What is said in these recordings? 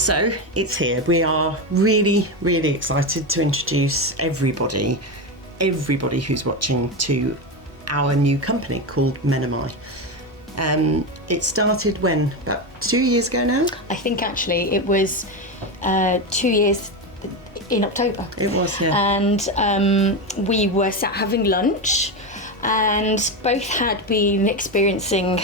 So it's here. We are really, really excited to introduce everybody who's watching to our new company called MenoMy. It started when? About 2 years ago now? I think actually it was 2 years in October. It was, yeah. And we were sat having lunch and both had been experiencing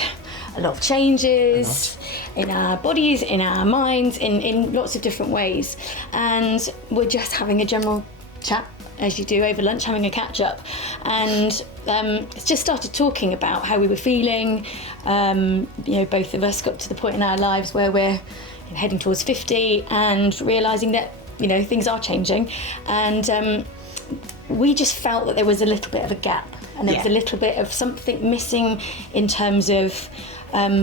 a lot of changes in our bodies, in our minds, in lots of different ways. And we're just having a general chat, as you do over lunch, having a catch up. And just started talking about how we were feeling. Both of us got to the point in our lives where we're heading towards 50 and realising that, things are changing. And we just felt that there was a little bit of a gap and there was a little bit of something missing in terms of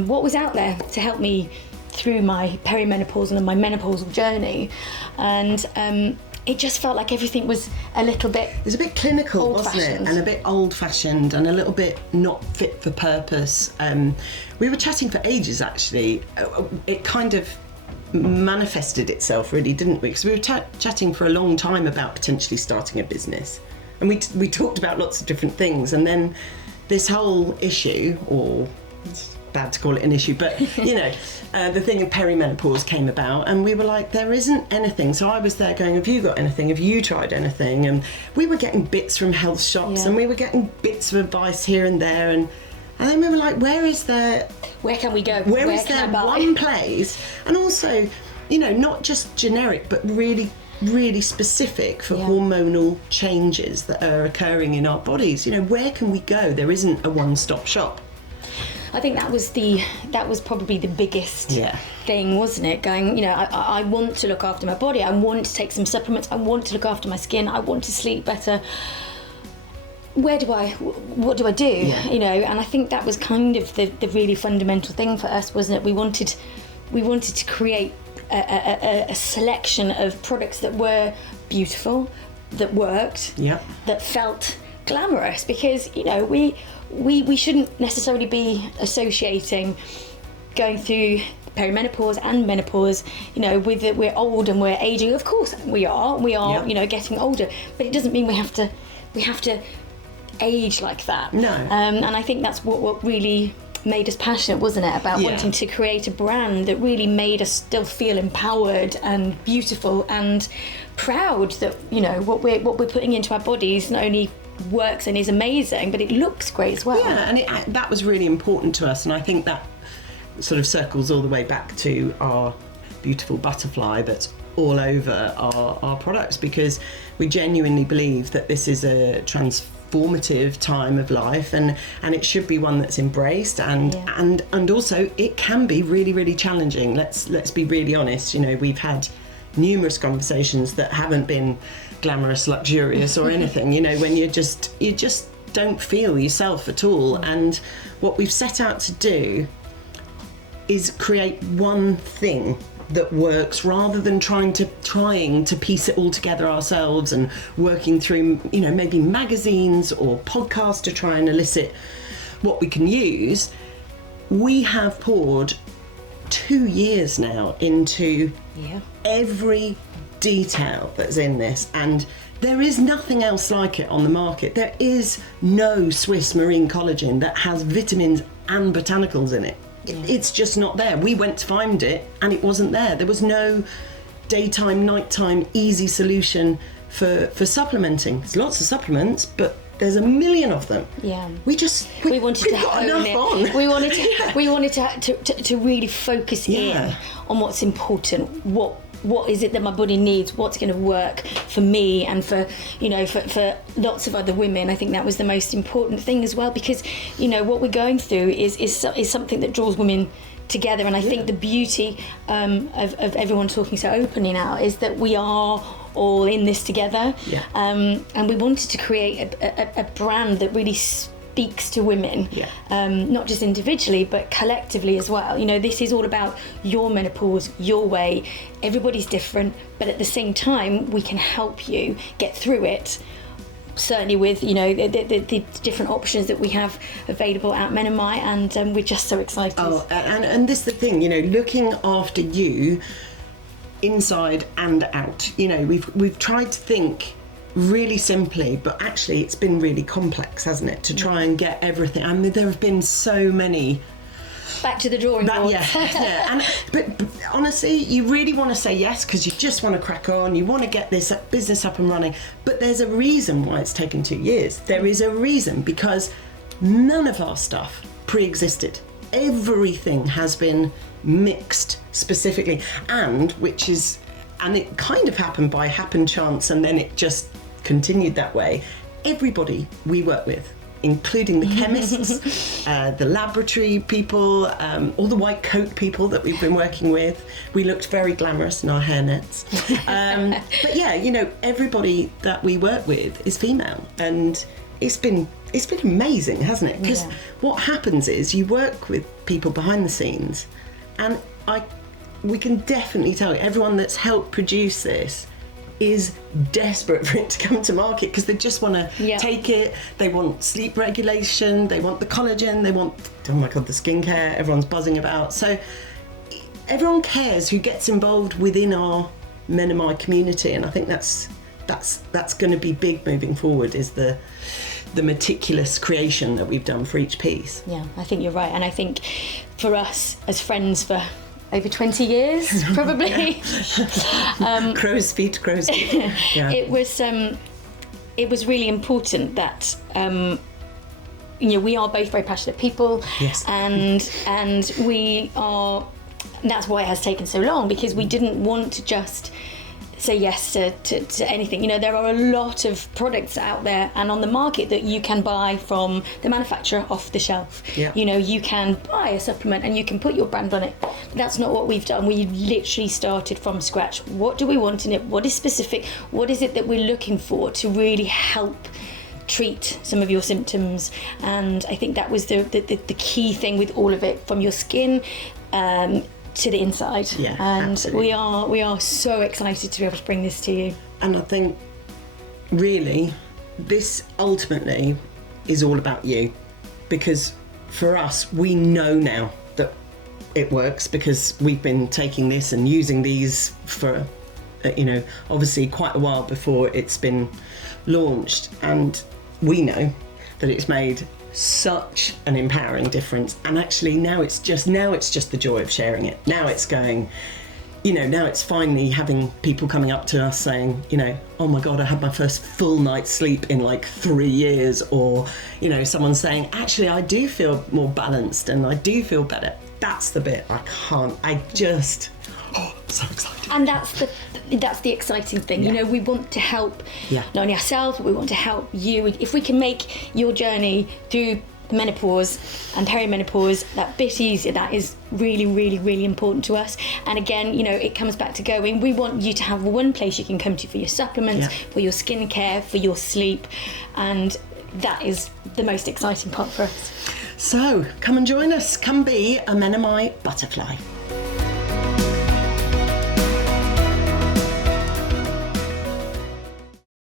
what was out there to help me through my perimenopausal and my menopausal journey. And it just felt like everything was a little bit It was a bit clinical, wasn't it? And a bit old-fashioned and a little bit not fit for purpose. We were chatting for ages, actually. It kind of manifested itself, really, didn't we? Because we were chatting for a long time about potentially starting a business. And we talked about lots of different things. And then this whole issue, or it's bad to call it an issue, but the thing of perimenopause came about, and we were like, there isn't anything. So I was there going, have you got anything? Have you tried anything? And we were getting bits from health shops, and we were getting bits of advice here and there, and then we were like, where can we go? Where is there one place? And also, not just generic, but really, really specific for hormonal changes that are occurring in our bodies. Where can we go? There isn't a one-stop shop. I think that was probably the biggest thing, wasn't it? Going, I want to look after my body. I want to take some supplements. I want to look after my skin. I want to sleep better. What do I do? Yeah. And I think that was kind of the really fundamental thing for us, wasn't it? We wanted to create a selection of products that were beautiful, that worked, that felt glamorous, because we shouldn't necessarily be associating going through perimenopause and menopause, with that we're old and we're aging. Of course we are, getting older, but it doesn't mean we have to age like that. No. And I think that's what really made us passionate, wasn't it, about wanting to create a brand that really made us still feel empowered and beautiful and proud that what we're putting into our bodies not only works and is amazing, but it looks great as well. Yeah, and that was really important to us, and I think that sort of circles all the way back to our beautiful butterfly that's all over our products, because we genuinely believe that this is a transformative time of life, and it should be one that's embraced, and also it can be really, really challenging. Let's be really honest. We've had numerous conversations that haven't been glamorous, luxurious or anything, when you just don't feel yourself at all. And what we've set out to do is create one thing that works, rather than trying to piece it all together ourselves and working through maybe magazines or podcasts to try and elicit what we can use. We have poured 2 years now into every detail that's in this, and there is nothing else like it on the market. There is no Swiss marine collagen that has vitamins and botanicals in it. It's just not there. We went to find it and it wasn't there. There was no daytime, nighttime, easy solution for supplementing. There's lots of supplements, but there's a million of them. Yeah. We wanted to hone it. We wanted to really focus in on what's important. What is it that my body needs? What's going to work for me and for lots of other women? I think that was the most important thing as well, because what we're going through is something that draws women together. And I think the beauty of everyone talking so openly now is that we are all in this together. And we wanted to create a brand that really speaks to women, not just individually but collectively as well. This is all about your menopause, your way. Everybody's different, but at the same time we can help you get through it, certainly with the different options that we have available at MenoMy, and we're just so excited. And this is the thing, looking after you inside and out. You know, we've tried to think really simply, but actually it's been really complex, hasn't it, to try and get everything. I mean, there have been so many. Back to the drawing board. Yeah. But honestly, you really want to say yes because you just want to crack on. You want to get this business up and running. But there's a reason why it's taken 2 years. There is a reason, because none of our stuff pre-existed. Everything has been mixed specifically, and it kind of happened by happen chance, and then it just continued that way. Everybody we work with, including the chemists, the laboratory people, all the white coat people that we've been working with. We looked very glamorous in our hairnets. But yeah, you know, everybody that we work with is female, and it's been amazing, hasn't it? Because what happens is you work with people behind the scenes, and we can definitely tell everyone that's helped produce this is desperate for it to come to market, because they just want to take it. They want sleep regulation, they want the collagen, they want, oh my god, the skincare everyone's buzzing about. So everyone cares who gets involved within our MenoMy community, and I think that's going to be big moving forward, is the meticulous creation that we've done for each piece. Yeah, I think you're right, and I think for us as friends for over 20 years, probably. Crow's feet. Yeah. It was really important that you know, we are both very passionate people. Yes. And we are. That's why it has taken so long, because we didn't want to just say yes to anything. You know, there are a lot of products out there and on the market that you can buy from the manufacturer off the shelf. Yeah. You know, you can buy a supplement and you can put your brand on it. But that's not what we've done. We literally started from scratch. What do we want in it? What is specific? What is it that we're looking for to really help treat some of your symptoms? And I think that was the key thing with all of it, from your skin to the inside. Yeah, and absolutely. we are so excited to be able to bring this to you. And I think really this ultimately is all about you, because for us, we know now that it works, because we've been taking this and using these for you know, obviously quite a while before it's been launched, and we know that it's made such an empowering difference. And actually now it's just the joy of sharing it. Now it's going, you know, now it's finally having people coming up to us saying, you know, oh my god, I had my first full night's sleep in like 3 years, or, you know, someone saying, actually I do feel more balanced and I do feel better. That's the bit so excited. And that's the exciting thing. Yeah. You know, we want to help Yeah. not only ourselves, but we want to help you. If we can make your journey through menopause and perimenopause that bit easier, that is really, really, really important to us. And again, you know, it comes back to going, we want you to have one place you can come to for your supplements, for your skincare, for your sleep, and that is the most exciting part for us. So come and join us. Come be a MenoMy butterfly.